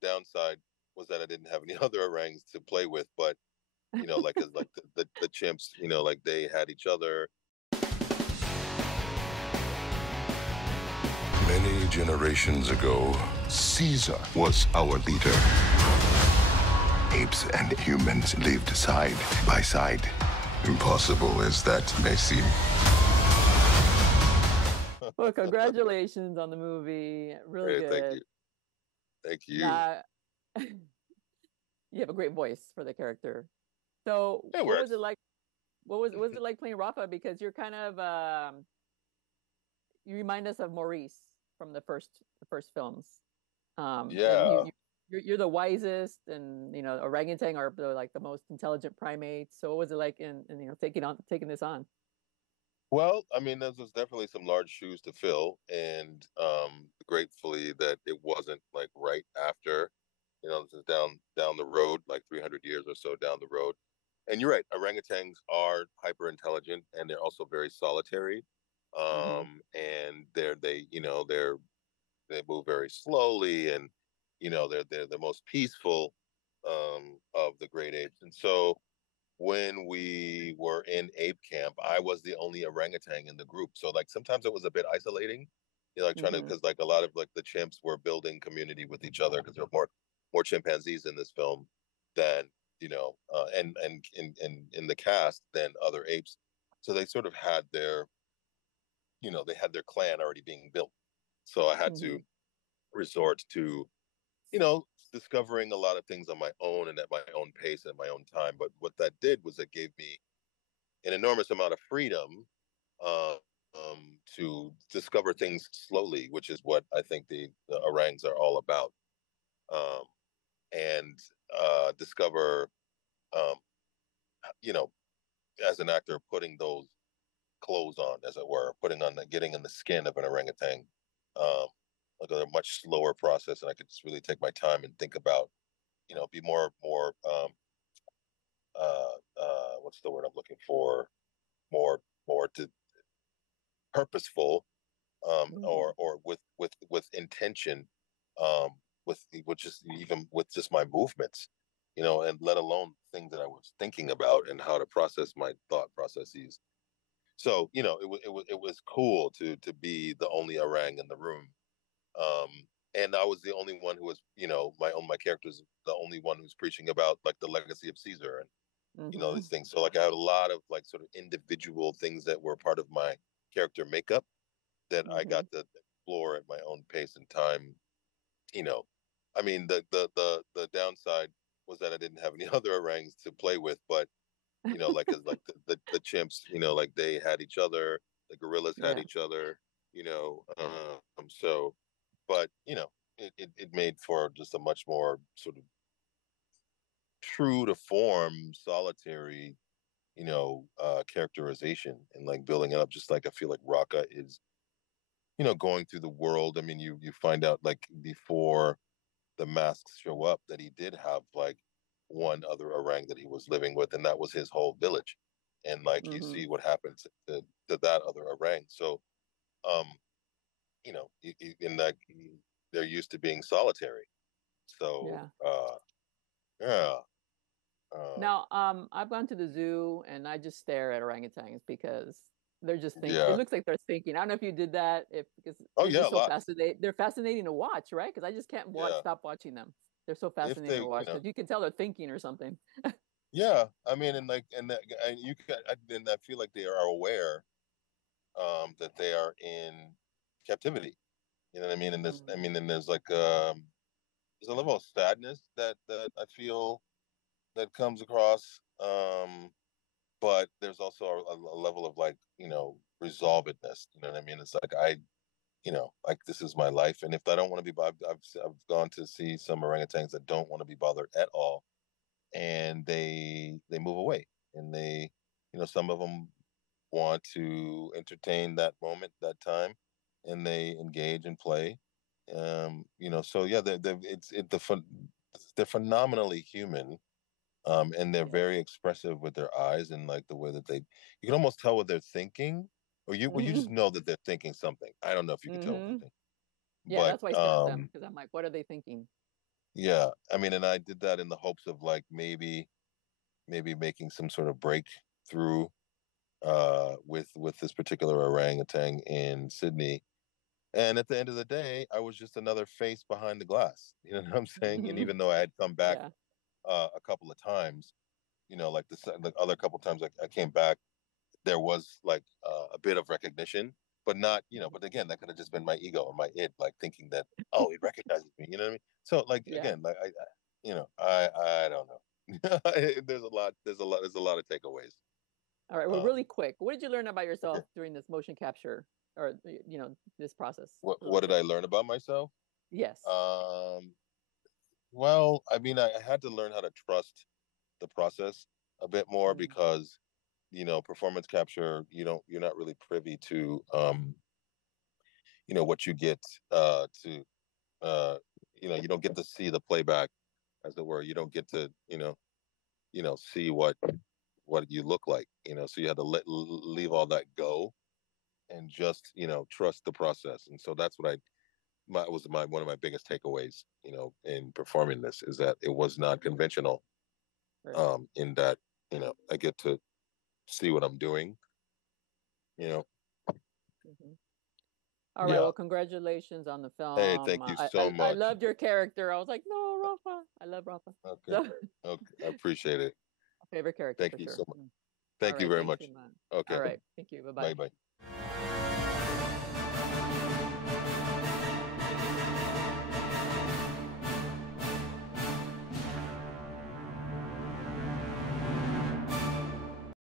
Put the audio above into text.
the downside was that I didn't have any other orangs to play with, but like as like the chimps, like they had each other. Many generations ago, Caesar was our leader. Apes and humans lived side by side. Impossible as that may seem. Well, congratulations on the movie. Really Great, thank good. you. Thank you. You have a great voice for the character. So It what works. was it like? Was it like playing Rafa? Because you're kind of you remind us of Maurice from the first films. Yeah. And you're the wisest, and orangutan are like the most intelligent primates. So what was it like in taking this on? Well, I mean, there was definitely some large shoes to fill, and gratefully that it wasn't like right after. This is down the road, like 300 years or so down the road. And you're right, orangutans are hyper intelligent, and they're also very solitary. And they move very slowly, and they're the most peaceful of the great apes. And so when we were in ape camp, I was the only orangutan in the group. So like sometimes it was a bit isolating, like trying to, because like a lot of like the chimps were building community with each other, because there were more chimpanzees in this film than and in the cast than other apes. So they sort of had their clan already being built. So I had to resort to discovering a lot of things on my own and at my own pace and my own time. But what that did was it gave me an enormous amount of freedom uh, to discover things slowly, which is what I think the orangs are all about. Um, and discover, um, you know, as an actor, putting those clothes on, as it were, getting in the skin of an orangutan, um, like a much slower process, and I could just really take my time and think about, be more what's the word I'm looking for? More to purposeful, or with intention, um, with just even with just my movements, and let alone things that I was thinking about and how to process my thought processes. So it was cool to be the only orang in the room, um, and I was the only one who was my character's the only one who's preaching about like the legacy of Caesar and these things. So like I had a lot of like sort of individual things that were part of my character makeup that I got to explore at my own pace and time. You know, I mean the downside was that I didn't have any other orangs to play with, but like as like the chimps, like they had each other, the gorillas had Yeah. each other, so, but it made for just a much more sort of true to form, solitary, characterization and like building it up. Just like I feel like Raka is, going through the world. I mean, you find out like before the masks show up that he did have like one other orang that he was living with, and that was his whole village. And like you see what happens to that other orang. So, um, in that they're used to being solitary. So, Yeah. yeah. Now, I've gone to the zoo and I just stare at orangutans because they're just thinking. It Yeah. looks like they're thinking. I don't know if you did that, if because Oh they're yeah, just a so lot. fascinating. They're fascinating to watch, right? Because I just can't Yeah. stop watching them. They're so If fascinating they, to watch because you can tell they're thinking or something. yeah. I mean, and that, and you can, and I feel like they are aware, that they are in captivity. You know what I mean? And and there's like, there's a level of sadness that I feel that comes across. But there's also a level of like, resolvedness. You know what I mean? It's like like this is my life, and if I don't want to be bothered, I've gone to see some orangutans that don't want to be bothered at all, and they move away, and some of them want to entertain that moment, that time, and they engage and play. So yeah, they're phenomenally human, and they're Yes. very expressive with their eyes and like the way that you can almost tell what they're thinking, or you just know that they're thinking something. I don't know if you can tell what they're thinking, Yeah, but that's why I stare at them because I'm like, what are they thinking? Yeah, I mean, and I did that in the hopes of like maybe making some sort of breakthrough with this particular orangutan in Sydney. And at the end of the day, I was just another face behind the glass. You know what I'm saying? And Mhm. even though I had come back Yeah. a couple of times, like the other couple of times I came back, there was like a bit of recognition, but not, Mhm. but again, that could have just been my ego or my id, like thinking that, oh, he recognizes me. You know what I mean? So like Yeah. again, like I don't know. There's a lot of takeaways. All right. Well, Um, really quick, what did you learn about okay. yourself during this motion capture or this process? What Really did quick. I learn about myself? Yes. Um, well, I mean, I had to learn how to trust the process a bit more Mm. because, performance capture, you're not really privy to, what you get to, uh, you don't get to see the playback, as it were. You don't get to, see what you look like. So you had to leave all that go and just, trust the process. And so that's what was my one of my biggest takeaways, in performing this, is that it was not Mhm. conventional, Right. in that, I get to see what I'm doing, you know. Mhm. All right. Yeah. Well, congratulations on the Hey, film. thank you I, so I I much. loved your character. I was like, no, Rafa. I love Rafa. Okay. So, Okay. I appreciate it. favorite character Thank for you sure. so much. Mm. All Thank you right. very Thanks, much. Iman. All Okay. right. Thank you. Bye Bye bye. bye.